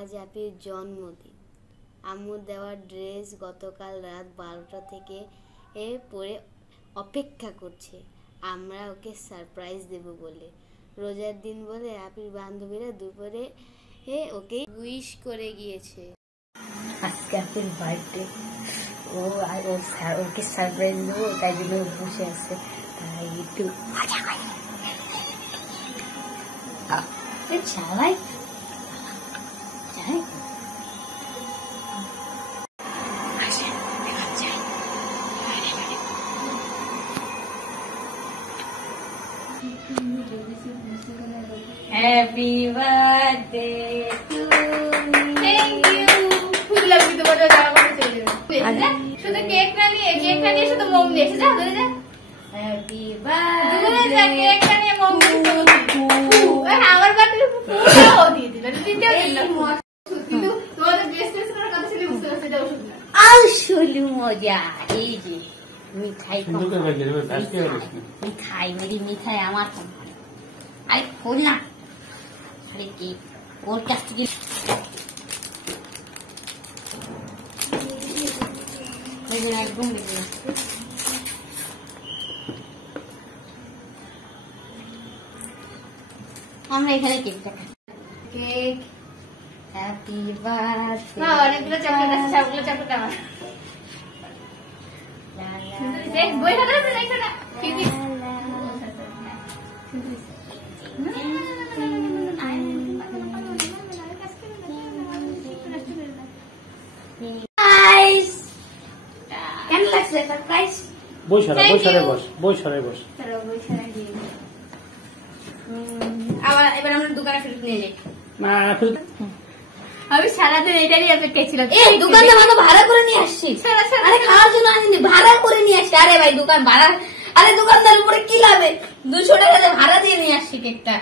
আজ হ্যাপির জন্মদিন। আম্মুর দেওয়া ড্রেস গতকাল রাত 12টা থেকে পরে অপেক্ষা করছে আমরা ওকে সারপ্রাইজ দেব বলে। রোজার দিন বলে হ্যাপির বান্ধবীরা দুপুরে ওকে উইশ করে গিয়েছে। আজকে হ্যাপির বার্থডে, ওকে সারপ্রাইজ দেবো, তাই জন্য বসে আছে। তাই একটু মজা করে চালাই চালাই happy birthday to thank you. খুব লাগবে তো বড় জামা পরে চলে যাবে। শুধু কেকটা নিয়ে শুধু মোম নিয়ে এসে যা ধরে যা। হ্যাপি ধরে যা, বার্থডে কেকটা নিয়ে মোম নিয়ে আমার বার্থডে ফুলও দিয়ে দিল, দিতেও দিল। কিন্তু তোমাদের বেস্ট বেস্ট করার কথা ছিল, বুঝতে পারছি এটা ওষুধ না। আসলে মজা। এই যে মিঠাই মেরি মিঠাই আমার কোম্পানি। আরে খোল না, আরে কেক ওর কাছ থেকে একদম আমরা এখানে কেকটা খাই। Cake happy birthday. অনেকগুলো চকলেট আছে, সবগুলো চকলেট আমার। বই খাতা আছে না এখানে? কেন লাগছে সারপ্রাইজ? বই সরাই বস। আবার এবার আমরা দোকানে ফেরত নিয়ে যাই। না আমি সারাদিন এটারই অপেক্ষায় ছিলাম। এই দোকানটা মানে ভাড়া করে নিয়ে আসছি। আরে খাওয়ার জন্য আনিনি, ভাড়া করে নিয়ে আসছি। আরে ভাই দোকান ভাড়া, আরে দোকানদার উপরে কি লাভে? 200 টাকা দিয়ে ভাড়া দিয়ে নিয়ে আসছি কেকটা।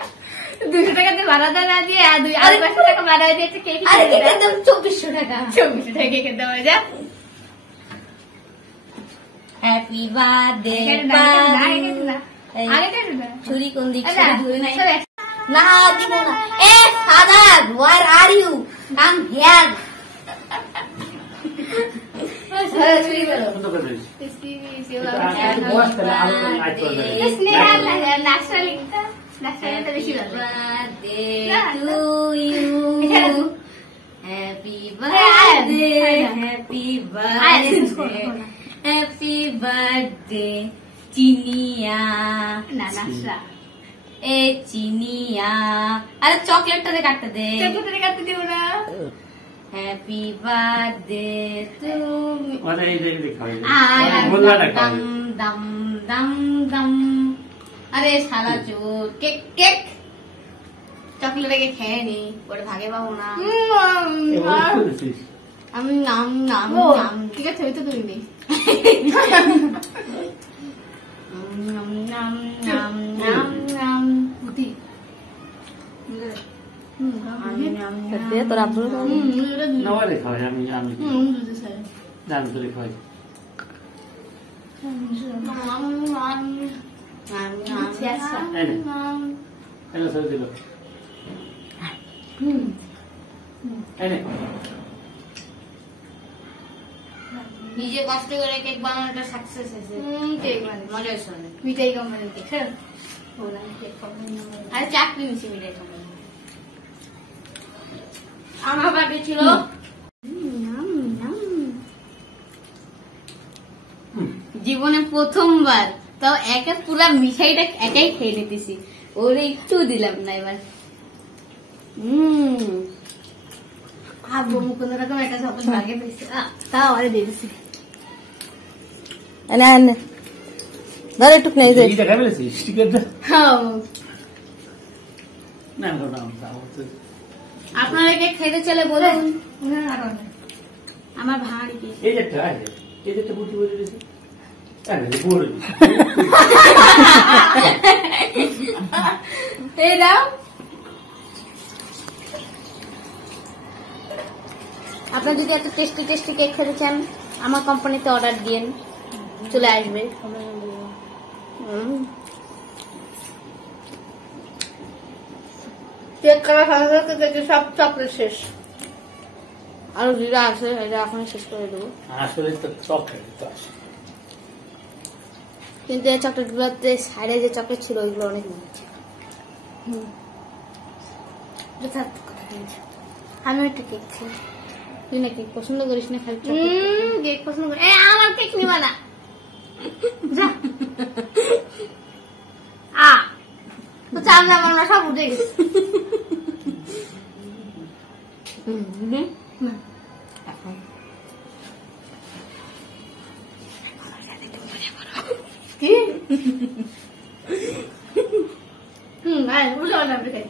200 টাকা দিয়ে ভাড়া দেওয়া না দিয়ে 500 টাকা ভাড়া দিয়েছে কেক। আরে কেকের দাম 2400 টাকা। 2400 টাকা কেকের দাম হয়ে যা। হ্যাপি বার্থডে ছুরি কোন দিক থেকে ধরে নাই? না দিব না। এ father, where are you? Come here. ছুরি করো। Happy birthday, happy birthday, happy birthday, চিনিয়া। এ চিনিয়া, আরে চকলেটটা কাটতে দে। চকলেটটা কাটতে দিব না। হ্যাপি বার্থডে তুমি। দম দম দম দম। আরে শালা চোর। কেক কেক চকলেটটাকে খেয়ে নি, পরে ভাগে পাবো না। আমি নাম নাম নাম। ঠিক আছে, ওই তো তুমি নেই। নাম নাম নাম নাম নাম। তোর আব্দুল নিজে কষ্ট করে কেক বানানোটা সাকসেস হয়েছে। মজা হয়েছে অনেক। মিঠাই কোম্পানির কেক। আরে চাকরি নিচ্ছি মিঠাই কোম্পানি। আমার বাড়ি ছিল জীবনে প্রথমবার, তাও একা পুরা মিঠাইটা একাই খেয়ে নিতেছি। ওরে একটু দিলাম না এবার। কোন রকম একটা চকলেট ভাগে পেয়েছে, তাও আরে দিয়ে দিচ্ছি। ধর একটু নেই যে আপনারা কেক খেতে চলে বলুন। আমার ভাঁড়ি কেক এই দাও। আপনারা যদি একটা টেস্টি টেস্টি কেক খেতে চান, আমার কোম্পানিতে অর্ডার দিন, চলে আসবে। কেক করার সাথে সাথে সব চকলেট শেষ। আরো যেটা আছে এটা এখন শেষ করে দেবো। আসলে তো চকলেট তো আছে। কিন্তু এই চকলেট গুলোতে সাইডে যে চকলেট ছিল ওইগুলো অনেক মজা। আমি একটা কেক ছিল। তুই না কেক পছন্দ করিস না, খালি কেক পছন্দ করি। আমার কেক নিবা না। যা তো চাল আমার না সব উঠে গেছে। কি? উল্টো পাল্টা খাই।